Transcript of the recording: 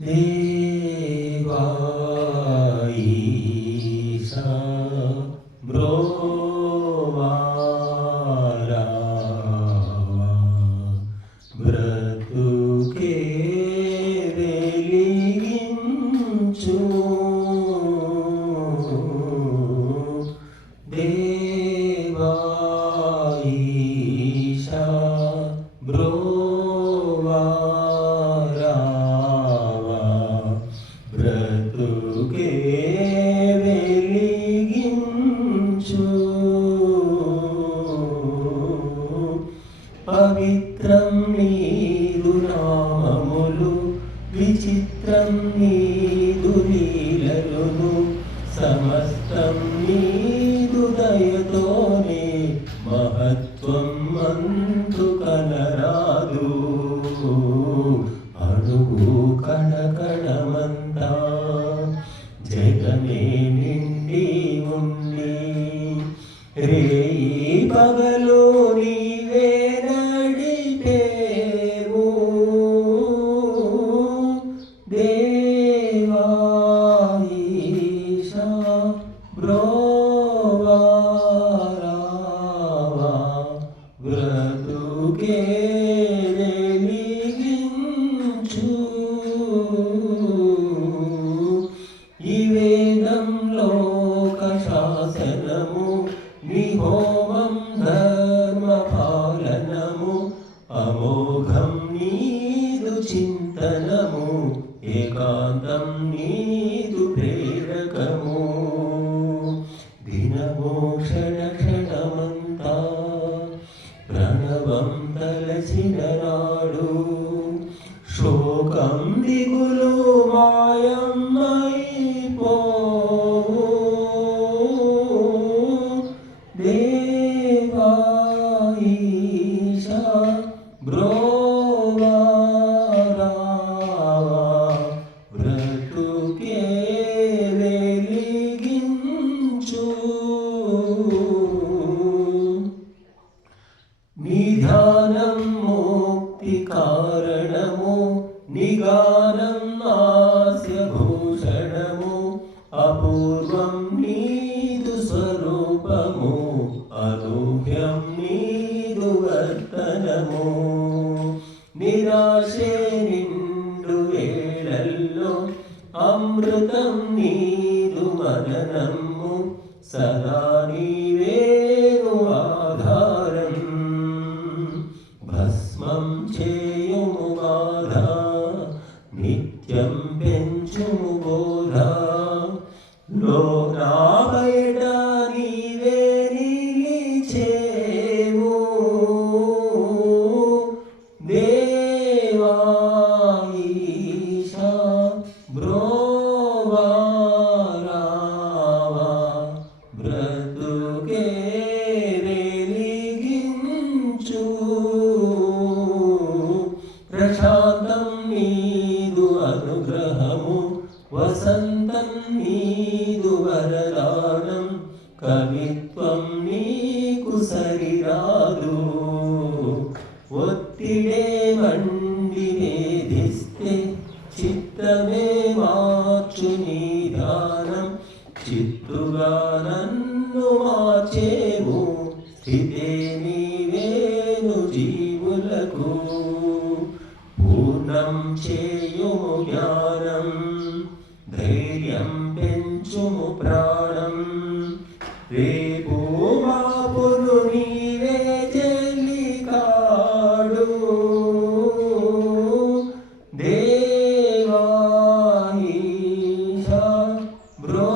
దేవా ఈశా బ్రోవా రావా బ్రతుకే వెలిగించు దేవా ఈశా బ్రోవా రావా బ్రతుకే వెలిగించు పవిత్రం నీదు నామములు విచిత్రం నీదు లీలలును సమస్తం నీదు దయతోనే మహత్వం మందు కనరాదు అణువు కణకణమంతా జగమే నిండి ఉంది రేయి పగలు నీవే నడిపేవు దేవా ఈశా బ్రోవా రావా బ్రతుకే వెలిగించు ఈ వేదం లోక శాసనము నిహోమం ధర్మ పాలనము అమోఘం నీదు చింతనము ఏకాంతం నీదు ప్రేరకము దినమో క్షణ క్షణమంతా ప్రణవం తలచిన నాడు శోకం దిగులు మాయమైపోవు దేవా ఈశా బ్రోవా రావా బ్రతుకే వెలిగించు నిధానం ముక్తి కారణము నిగానం హాస్యభూషణము అపూర్వం నీదు స్వరూపము అనూహ్యం నీదు వర్తనము నిరాశే నిండు వేళల్లో అమృతం నీదు మననము సదా నీవేను ఆధారం భస్మం చేయుము బాధ నిత్యం పెంచుము బోధ లోనా బయట నీవే నిలిచేవు దేవా ఈశా బ్రోవా రావా బ్రతుకే వెలిగించు ప్రశాంతం నీదు అనుగ్రహము వసంతం నీదు వరదానం కవిత్వం నీకు సరిరాదు ఒత్తిడే మండి వేధిస్తే చిత్తమే మార్చు నీ ధ్యానం చిత్తుగా నన్ను మార్చేవు స్థితే నీవేను జీవులకు పూర్ణం చేయుము జ్ఞానం ధైర్యం పెంచుము ప్రాణం రేపు మాపులు నీవే చెల్లికాడు దేవా ఈశా బ్రో